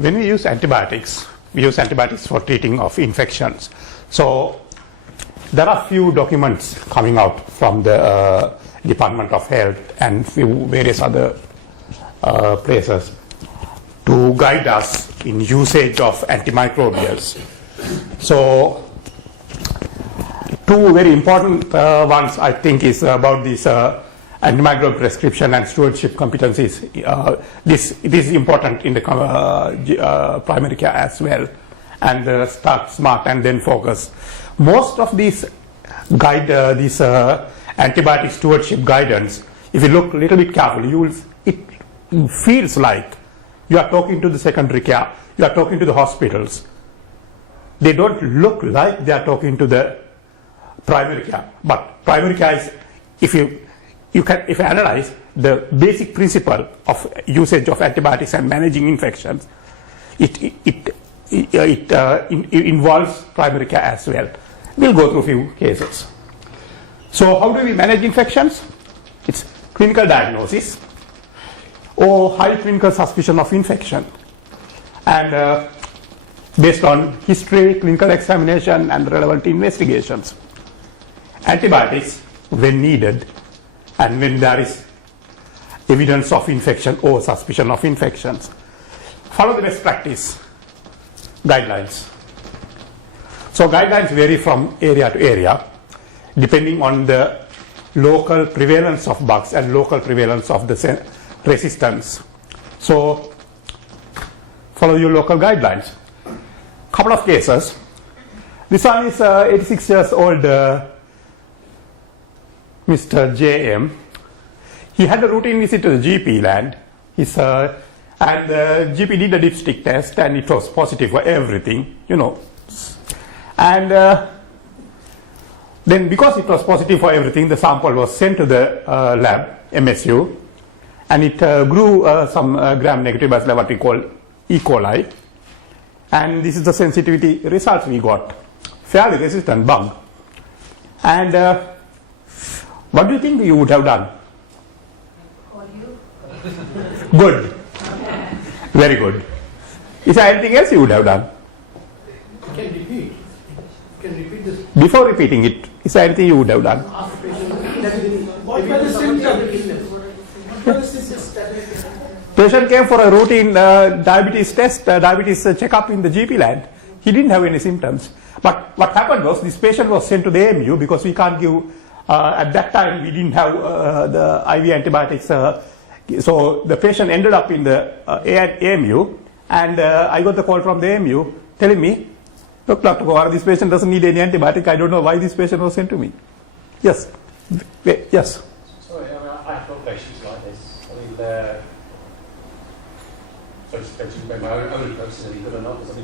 when we use antibiotics for treating of infections. So there are few documents coming out from the Department of Health and few various other places to guide us in usage of antimicrobials. So two very important ones I think is about this antimicrobial prescription and stewardship competencies. This is important in the primary care as well. And start smart and then focus. Most of these antibiotic stewardship guidance, if you look a little bit carefully, it feels like you are talking to the secondary care, you are talking to the hospitals. They don't look like they are talking to the primary care. But primary care is, if you analyze the basic principle of usage of antibiotics and managing infections, it involves primary care as well. We'll go through a few cases. So how do we manage infections? It's clinical diagnosis or high clinical suspicion of infection, and based on history, clinical examination and relevant investigations. Antibiotics when needed and when there is evidence of infection or suspicion of infections. Follow the best practice guidelines. So guidelines vary from area to area depending on the local prevalence of bugs and local prevalence of the resistance. So follow your local guidelines. Couple of cases. This one is 86 years old Mr. J.M. He had a routine visit to the GP land. And the GP did a dipstick test and it was positive for everything, And then because it was positive for everything, the sample was sent to the lab, MSU, and it grew some gram-negative bacillus, what we call E. coli. And this is the sensitivity results we got. Fairly resistant bug. And what do you think you would have done? Call you. Good. Very good. Is there anything else you would have done? You can repeat. You can repeat this. Before repeating it, is there anything you would have done? Ask the patient. What were the symptoms? Patient came for a routine diabetes test, diabetes checkup in the GP land. He didn't have any symptoms. But what happened was this patient was sent to the AMU because we can't give, at that time we didn't have the IV antibiotics. So the patient ended up in the AMU, and I got the call from the AMU telling me, look, Dr. Kumara, this patient doesn't need any antibiotic. I don't know why this patient was sent to me. Yes. Yes. Sorry, I've got patients like this. I mean, they're my own personally, but not because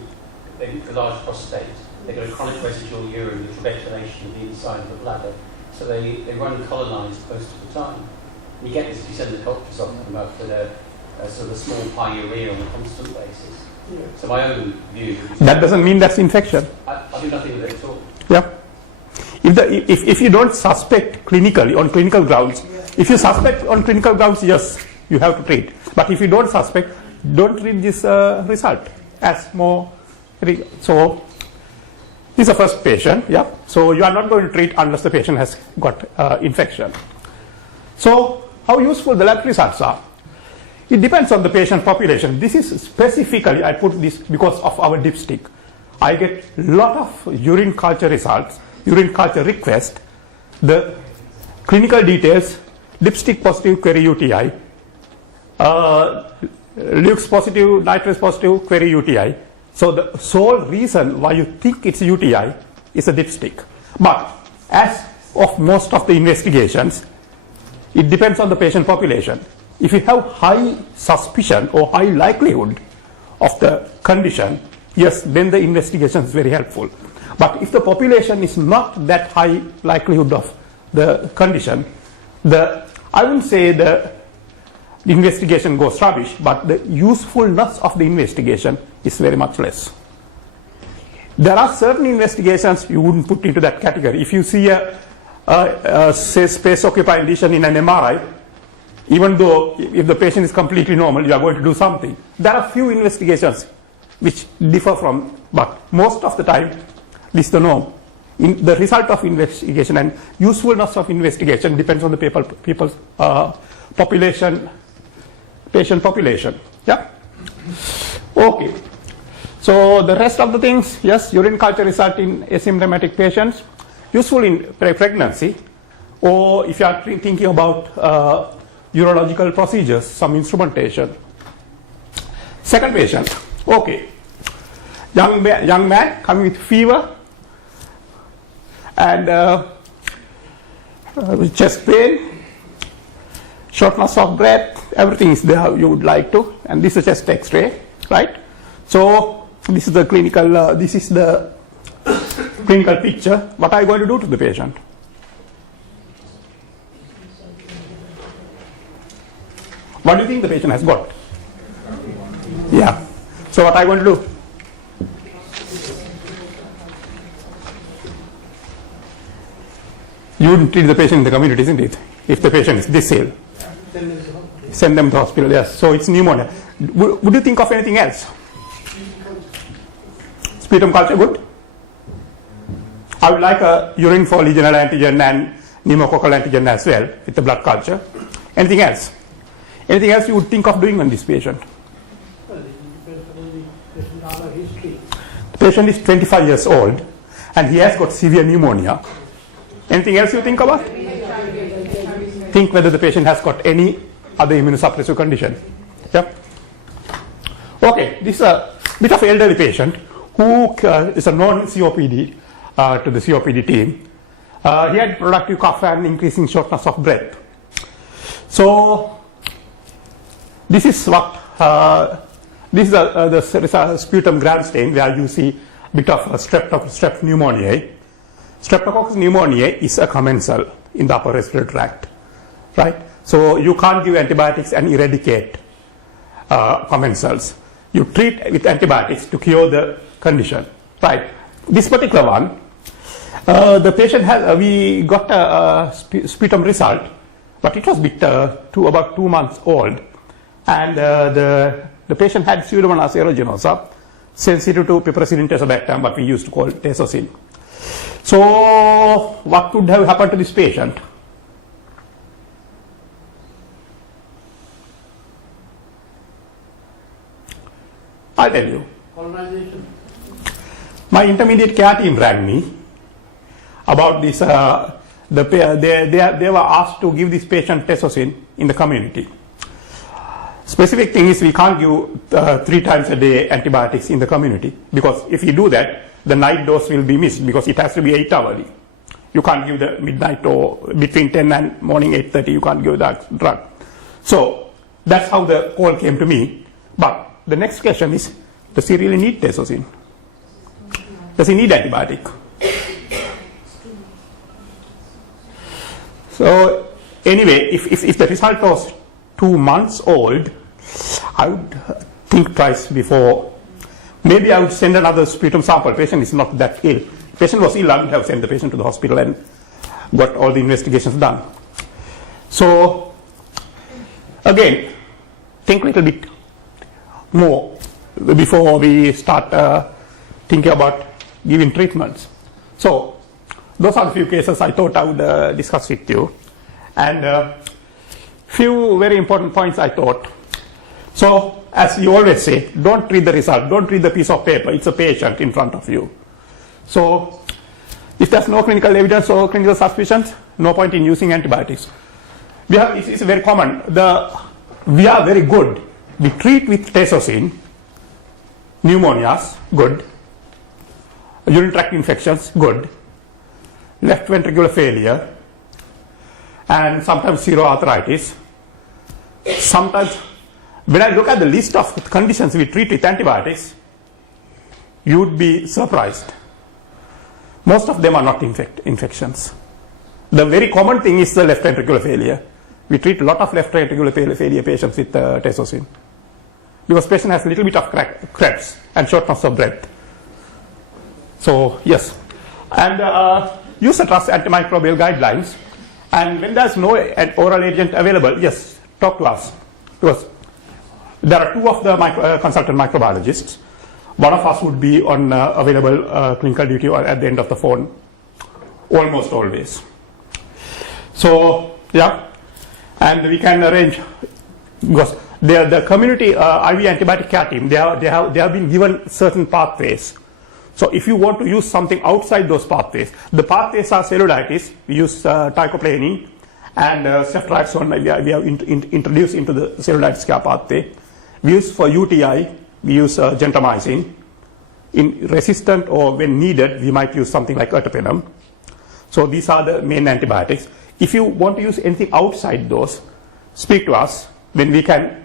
they've got a large prostate. They've got a chronic residual urine with ventilation of the inside of the bladder. So they run colonised most of the time. You get this if you send the cultures off them up with a sort of a small pyurea on a constant basis. Yeah. So my own view. That doesn't mean that's infection. I do nothing with it at all. Yeah. If you don't suspect clinically on clinical grounds, if you suspect on clinical grounds, yes, you have to treat. But if you don't suspect, don't treat this result as more. So this is the first patient. Yeah. So you are not going to treat unless the patient has got infection. So how useful the lab results are? It depends on the patient population. This is specifically, I put this because of our dipstick. I get a lot of urine culture results, urine culture request, the clinical details, dipstick positive query UTI, Lux positive, nitrous positive query UTI. So the sole reason why you think it's UTI is a dipstick. But as of most of the investigations, it depends on the patient population. If you have high suspicion or high likelihood of the condition, yes, then the investigation is very helpful. But if the population is not that high likelihood of the condition, I wouldn't say the investigation goes rubbish, but the usefulness of the investigation is very much less. There are certain investigations you wouldn't put into that category. If you see a space occupied lesion in an MRI, even though if the patient is completely normal, you are going to do something. There are few investigations which differ from, but most of the time, this is the norm. The result of investigation and usefulness of investigation depends on the people's population, patient population. Yeah. Okay. So the rest of the things, yes, urine culture result in asymptomatic patients, useful in pregnancy, or if you are thinking about urological procedures, some instrumentation. Second patient, okay, young man coming with fever and with chest pain, shortness of breath, everything is there you would like to, and this is chest X-ray, right? So this is the clinical picture. What are you going to do to the patient? What do you think the patient has got? Yeah. So what are you going to do? You wouldn't treat the patient in the community, isn't it? If the patient is this ill. Send them to hospital, yes. So it's pneumonia. Would you think of anything else? Sputum culture, good. I would like a urine for Legionella antigen and pneumococcal antigen as well with the blood culture. Anything else? Anything else you would think of doing on this patient? Well, it depends on the patient history. The patient is 25 years old and he has got severe pneumonia. Anything else you think about? Think whether the patient has got any other immunosuppressive condition. Yeah. Okay, this is a bit of elderly patient who is a non-COPD to the COPD team. He had productive cough and increasing shortness of breath. So this is what this is the sputum gram stain where you see a bit of strep pneumoniae. Streptococcus pneumoniae is a commensal in the upper respiratory tract, right? So you can't give antibiotics and eradicate commensals. You treat with antibiotics to cure the condition, right? This particular one, the patient has, we got a sputum result, but it was about 2 months old, and the patient had Pseudomonas aeruginosa, sensitive to piperacillin tazobactam, what we used to call tazocin. So what could have happened to this patient? I'll tell you. Colonization. My intermediate care team rang me about this. They were asked to give this patient tazocin in the community. Specific thing is we can't give 3 times a day antibiotics in the community, because if you do that, the night dose will be missed because it has to be 8-hourly. You can't give the midnight or between 10 and morning 8:30. You can't give that drug. So that's how the call came to me. But the next question is, does he really need tazocin? Does he need antibiotic? So anyway, if the result was 2 months old, I would think twice before. Maybe I would send another sputum sample. Patient is not that ill. Patient was ill, I would have sent the patient to the hospital and got all the investigations done. So again, think a little bit more before we start thinking about giving treatments. So those are the few cases I thought I would discuss with you, and few very important points I thought. So as you always say, don't read the result, don't read the piece of paper. It's a patient in front of you. So if there's no clinical evidence or clinical suspicions, no point in using antibiotics. It's very common. We are very good. We treat with tazocin, pneumonias, good. Urinary tract infections, good. Left ventricular failure, and sometimes seroarthritis. Sometimes, when I look at the list of conditions we treat with antibiotics, you would be surprised. Most of them are not infections. The very common thing is the left ventricular failure. We treat a lot of left ventricular failure patients with tazocin, because patient has a little bit of crepes and shortness of breath. So yes, and use the trust antimicrobial guidelines. And when there's no oral agent available, yes, talk to us, because there are 2 of the consultant microbiologists. one of us would be on available clinical duty or at the end of the phone, almost always. So, yeah, and we can arrange, because the community IV antibiotic care team, they have been given certain pathways. So if you want to use something outside those pathways, the pathways are cellulitis, we use teicoplanin, and ceftriaxone we have introduced into the cellulitis care pathway. We use for UTI, we use gentamicin. In resistant or when needed, we might use something like ertapenem. So these are the main antibiotics. If you want to use anything outside those, speak to us, then we can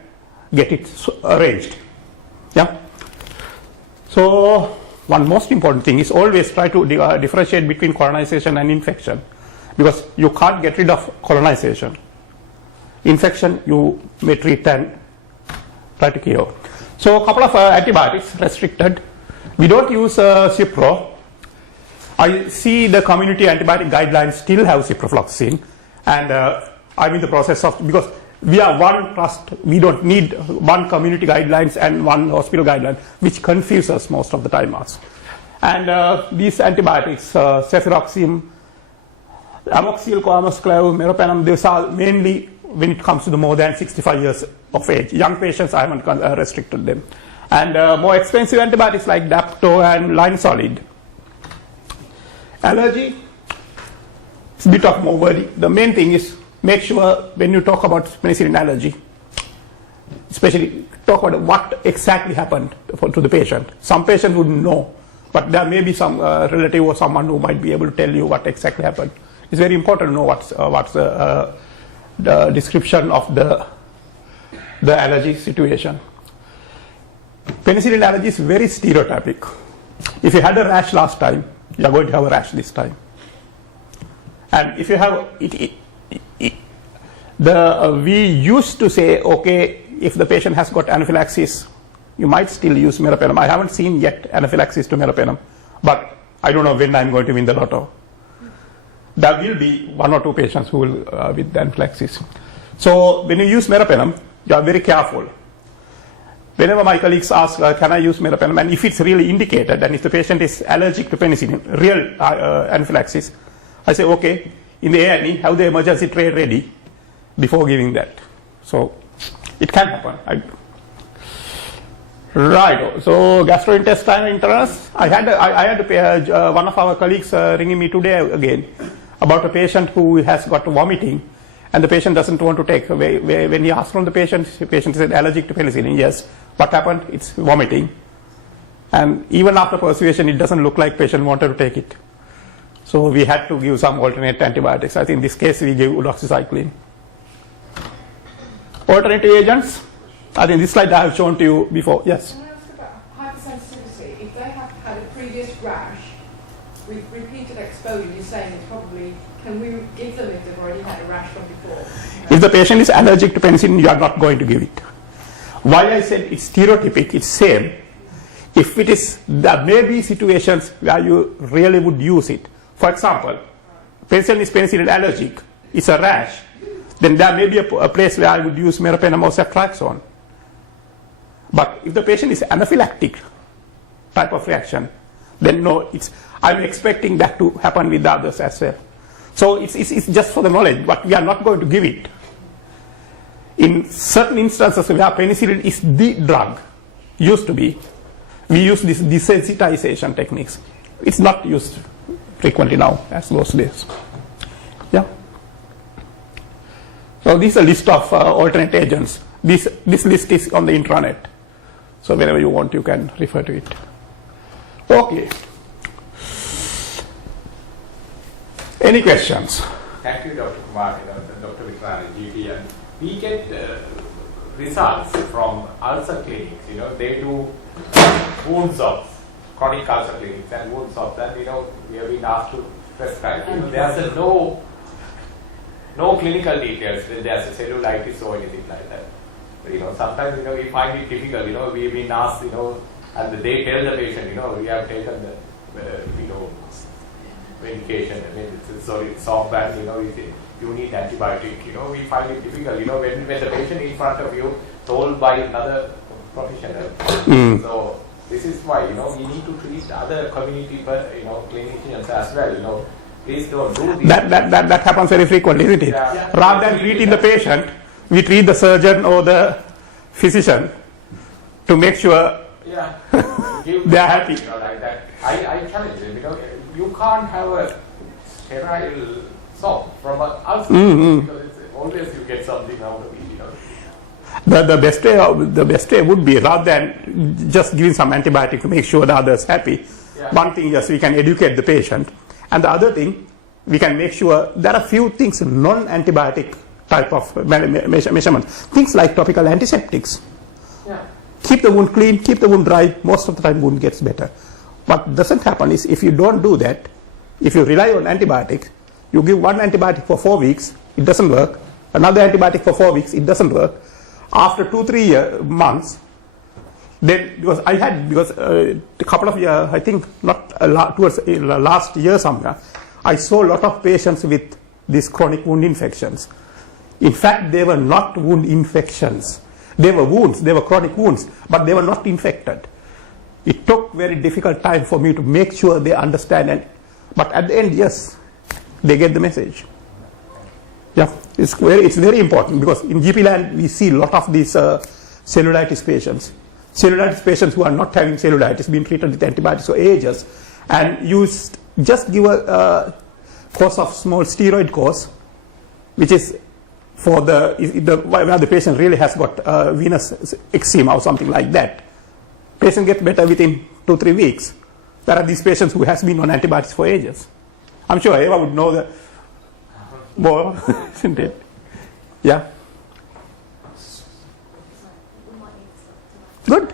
get it arranged. Yeah. So one most important thing is always try to differentiate between colonization and infection, because you can't get rid of colonization. Infection you may treat and try to cure. So a couple of antibiotics restricted. We don't use Cipro. I see the community antibiotic guidelines still have ciprofloxacin, and I'm in the process of, because we are one trust, we don't need one community guidelines and one hospital guideline, which confuses us most of the time. And these antibiotics, cefuroxime, amoxicillin, coamosclav, meropenem, these are mainly when it comes to the more than 65 years of age. Young patients, I haven't restricted them. And more expensive antibiotics like Dapto and Linezolid. Allergy, it's a bit of more wordy. The main thing is make sure when you talk about penicillin allergy, especially talk about what exactly happened to the patient. Some patients would know, but there may be some relative or someone who might be able to tell you what exactly happened. It's very important to know what's the description of the allergy situation. Penicillin allergy is very stereotypic. If you had a rash last time, you are going to have a rash this time. And if you have we used to say, okay, if the patient has got anaphylaxis, you might still use meropenem. I haven't seen yet anaphylaxis to meropenem, but I don't know when I'm going to win the lotto. There will be one or two patients who will with anaphylaxis. So when you use meropenem, you are very careful. Whenever my colleagues ask, can I use meropenem, and if it's really indicated, and if the patient is allergic to penicillin, real anaphylaxis, I say, okay, in the A&E, have the emergency tray ready before giving that. So it can happen. Right. So gastrointestinal internus. I had to pay, one of our colleagues ringing me today again about a patient who has got vomiting, and the patient doesn't want to take. When he asked from the patient said allergic to penicillin. Yes. What happened? It's vomiting. And even after persuasion, it doesn't look like patient wanted to take it. So we had to give some alternate antibiotics. I think in this case we gave doxycycline. Alternative agents. I think this slide I have shown to you before. Yes. Can I ask about hypersensitivity? If they have had a previous rash with repeated exposure, you're saying it's probably, can we give them if they've already had a rash from before? If the patient is allergic to penicillin, you are not going to give it. Why I said it's stereotypic, it's same. If it is, there may be situations where you really would use it. For example, penicillin is penicillin allergic, it's a rash, then there may be a place where I would use meropenem or ceftriaxone. But if the patient is anaphylactic type of reaction, then no, I'm expecting that to happen with the others as well. So it's just for the knowledge, but we are not going to give it. In certain instances where penicillin is the drug, used to be, we use these desensitization techniques. It's not used frequently now as those days. Yeah. So this is a list of alternate agents. This list is on the intranet. So whenever you want, you can refer to it. Okay. Any questions? Thank you, Dr. Kumara, Dr. Vikrana, GP. And we get results from ulcer clinics. They do wound swabs, chronic ulcer clinics and wound swabs, and we have been asked to prescribe. There's no clinical details when there's a cellulitis or anything like that. Sometimes we find it difficult. We've been asked, and they tell the patient, we have taken the medication. Software, you need antibiotic. We find it difficult. When the patient in front of you told by another professional. So This is why, we need to treat other community, clinicians as well, Please don't do this. That happens very frequently, isn't it? Yeah. Rather than treating the patient, we treat the surgeon or the physician to make sure Yeah. they are happy. Like that. I challenge them, you can't have a sterile soap from outside because it's always you get something out of it, The best way would be, rather than just giving some antibiotic to make sure the other is happy, one thing, yes, we can educate the patient, and the other thing, we can make sure there are few things, non-antibiotic type of measurement, things like topical antiseptics. Yeah. Keep the wound clean, keep the wound dry, most of the time wound gets better. What doesn't happen is, if you don't do that, if you rely on antibiotics, you give one antibiotic for 4 weeks, it doesn't work, another antibiotic for 4 weeks, it doesn't work. After 2-3 months, then because a couple of years, I think not towards last year somewhere, I saw a lot of patients with these chronic wound infections. In fact, they were not wound infections. They were wounds, they were chronic wounds, but they were not infected. It took very difficult time for me to make sure they understand, but at the end, yes, they get the message. Yeah, it's very important, because in GP land we see a lot of these cellulitis patients. Cellulitis patients who are not having cellulitis, being treated with antibiotics for ages, and you just give a course of small steroid course, which is for where the patient really has got venous eczema or something like that. Patient gets better within 2-3 weeks. There are these patients who has been on antibiotics for ages. I'm sure Eva would know that more, isn't it? Yeah. Good.